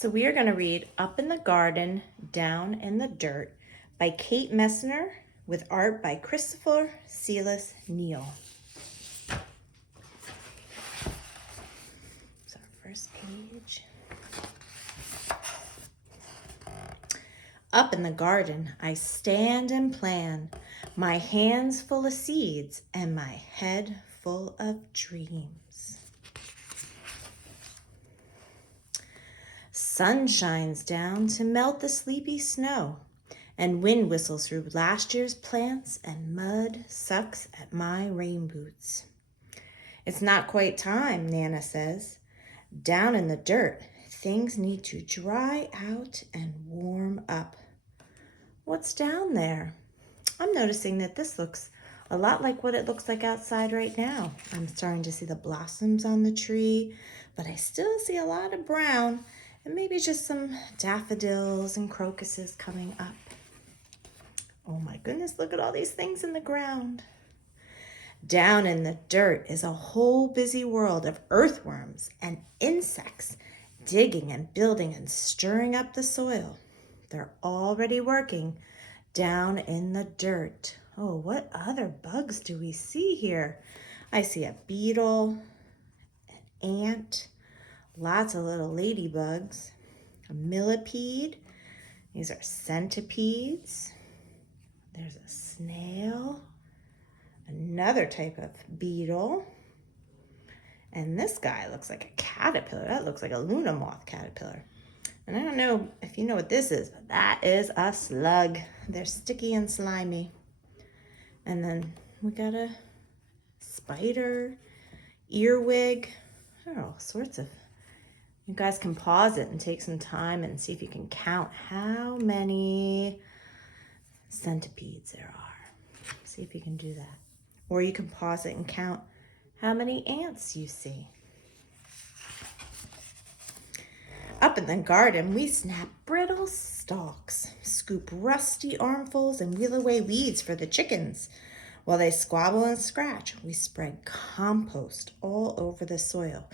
So we are going to read Up in the Garden, Down in the Dirt by Kate Messner with art by Christopher Silas Neal. So first page. Up in the garden, I stand and plan, my hands full of seeds and my head full of dreams. Sun shines down to melt the sleepy snow, and wind whistles through last year's plants, and mud sucks at my rain boots. It's not quite time, Nana says. Down in the dirt, things need to dry out and warm up. What's down there? I'm noticing that this looks a lot like what it looks like outside right now. I'm starting to see the blossoms on the tree, but I still see a lot of brown and maybe just some daffodils and crocuses coming up. Oh my goodness, look at all these things in the ground. Down in the dirt is a whole busy world of earthworms and insects digging and building and stirring up the soil. They're already working down in the dirt. Oh, what other bugs do we see here? I see a beetle, an ant, lots of little ladybugs, a millipede. These are centipedes. There's a snail, another type of beetle. And this guy looks like a caterpillar. That looks like a Luna moth caterpillar. And I don't know if you know what this is, but that is a slug. They're sticky and slimy. And then we got a spider, earwig. There are all sorts of. You guys can pause it and take some time and see if you can count how many centipedes there are. See if you can do that. Or you can pause it and count how many ants you see. Up in the garden, we snap brittle stalks, scoop rusty armfuls, and wheel away weeds for the chickens. While they squabble and scratch, we spread compost all over the soil.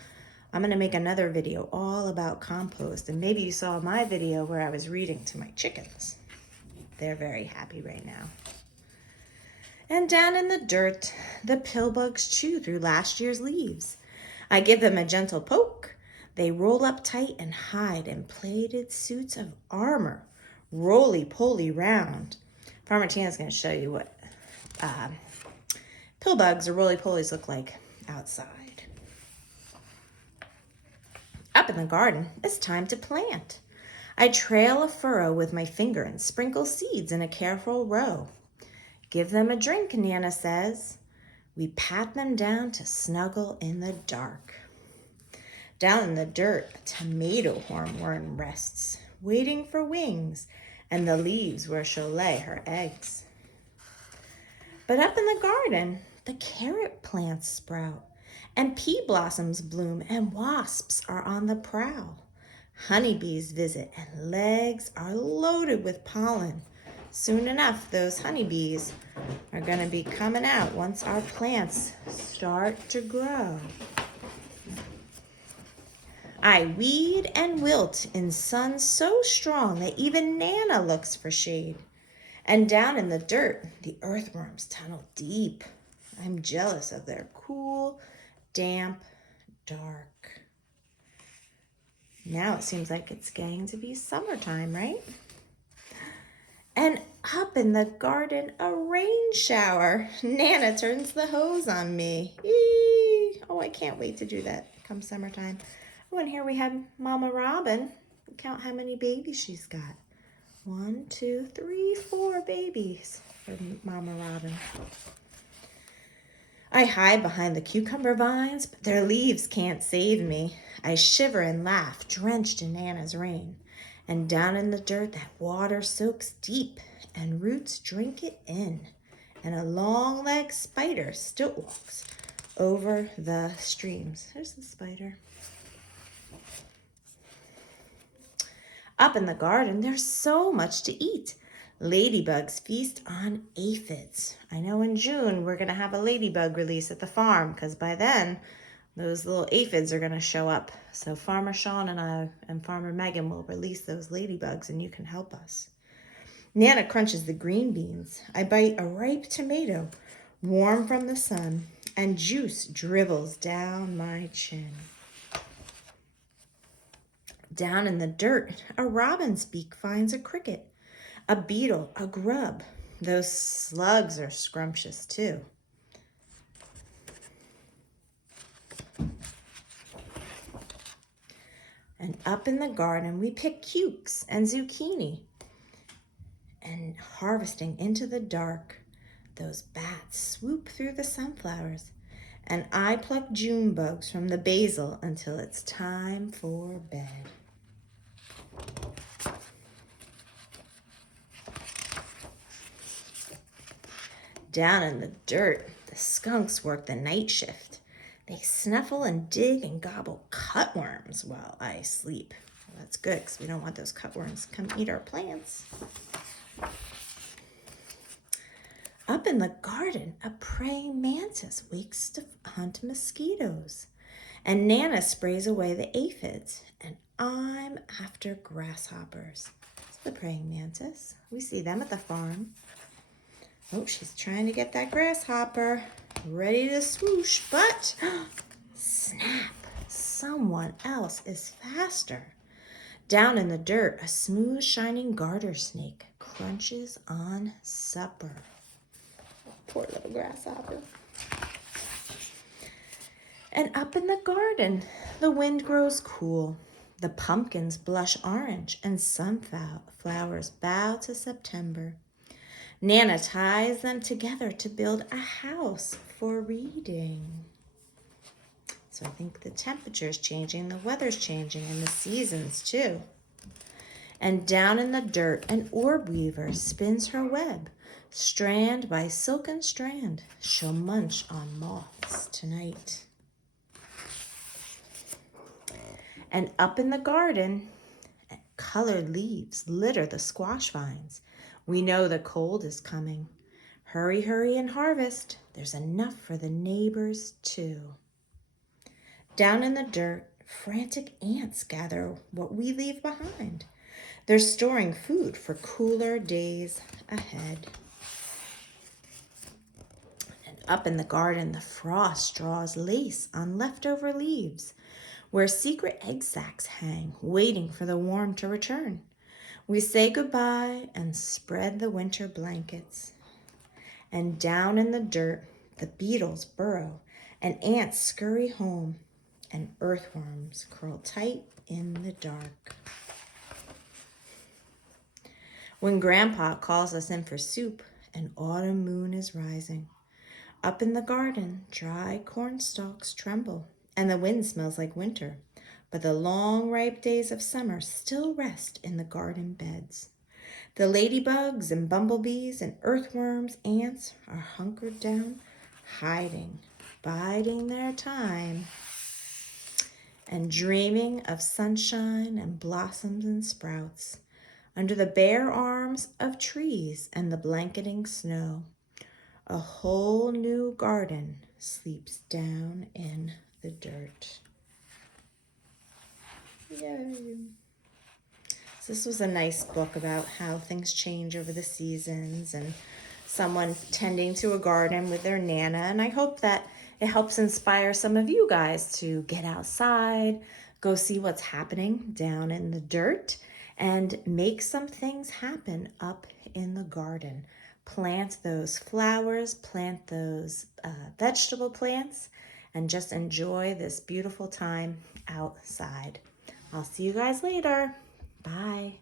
I'm going to make another video all about compost, and maybe you saw my video where I was reading to my chickens. They're very happy right now. And down in the dirt, the pillbugs chew through last year's leaves. I give them a gentle poke. They roll up tight and hide in plated suits of armor, roly-poly round. Farmer Tana's going to show you what pillbugs or roly-polies look like outside. Up in the garden, it's time to plant. I trail a furrow with my finger and sprinkle seeds in a careful row. Give them a drink, Nana says. We pat them down to snuggle in the dark. Down in the dirt, a tomato hornworm rests, waiting for wings, and the leaves where she'll lay her eggs. But up in the garden, the carrot plants sprout, and pea blossoms bloom, and wasps are on the prowl. Honeybees visit, and legs are loaded with pollen. Soon enough, those honeybees are going to be coming out once our plants start to grow. I weed and wilt in sun so strong that even Nana looks for shade. And down in the dirt, the earthworms tunnel deep. I'm jealous of their cool, damp, dark. Now it seems like it's getting to be summertime, right? And up in the garden, a rain shower. Nana turns the hose on me. Eee! Oh, I can't wait to do that come summertime. Oh, and here we have Mama Robin. Count how many babies she's got. 1, 2, 3, 4 babies for Mama Robin. I hide behind the cucumber vines, but their leaves can't save me. I shiver and laugh, drenched in Nana's rain. And down in the dirt, that water soaks deep, and roots drink it in. And a long-legged spider still walks over the streams. There's the spider. Up in the garden, there's so much to eat. Ladybugs feast on aphids. I know in June we're going to have a ladybug release at the farm because by then those little aphids are going to show up. So Farmer Sean and I and Farmer Megan will release those ladybugs and you can help us. Nana crunches the green beans. I bite a ripe tomato, warm from the sun, and juice dribbles down my chin. Down in the dirt, a robin's beak finds a cricket, a beetle, a grub. Those slugs are scrumptious too. And up in the garden, we pick cukes and zucchini. And harvesting into the dark, those bats swoop through the sunflowers. And I pluck June bugs from the basil until it's time for bed. Down in the dirt, the skunks work the night shift. They snuffle and dig and gobble cutworms while I sleep. Well, that's good because we don't want those cutworms to come eat our plants. Up in the garden, a praying mantis wakes to hunt mosquitoes. And Nana sprays away the aphids. And I'm after grasshoppers. It's the praying mantis. We see them at the farm. Oh, she's trying to get that grasshopper ready to swoosh, but snap, someone else is faster. Down in the dirt, a smooth, shining garter snake crunches on supper. Poor little grasshopper. And up in the garden, the wind grows cool. The pumpkins blush orange and sunflowers bow to September. Nana ties them together to build a house for reading. So I think the temperature's changing, the weather's changing, and the seasons too. And down in the dirt, an orb weaver spins her web. Strand by silken strand, she'll munch on moths tonight. And up in the garden, colored leaves litter the squash vines. We know the cold is coming. Hurry, hurry and harvest. There's enough for the neighbors too. Down in the dirt, frantic ants gather what we leave behind. They're storing food for cooler days ahead. And up in the garden, the frost draws lace on leftover leaves, where secret egg sacs hang, waiting for the warm to return. We say goodbye and spread the winter blankets. And down in the dirt, the beetles burrow, and ants scurry home, and earthworms curl tight in the dark. When Grandpa calls us in for soup, an autumn moon is rising. Up in the garden, dry corn stalks tremble, and the wind smells like winter. But the long, ripe days of summer still rest in the garden beds. The ladybugs and bumblebees and earthworms, ants are hunkered down, hiding, biding their time, and dreaming of sunshine and blossoms and sprouts under the bare arms of trees and the blanketing snow. A whole new garden sleeps down in the dirt. Yay. So this was a nice book about how things change over the seasons and someone tending to a garden with their Nana. And I hope that it helps inspire some of you guys to get outside, go see what's happening down in the dirt, and make some things happen up in the garden. Plant those flowers, plant those vegetable plants, and just enjoy this beautiful time outside. I'll see you guys later. Bye.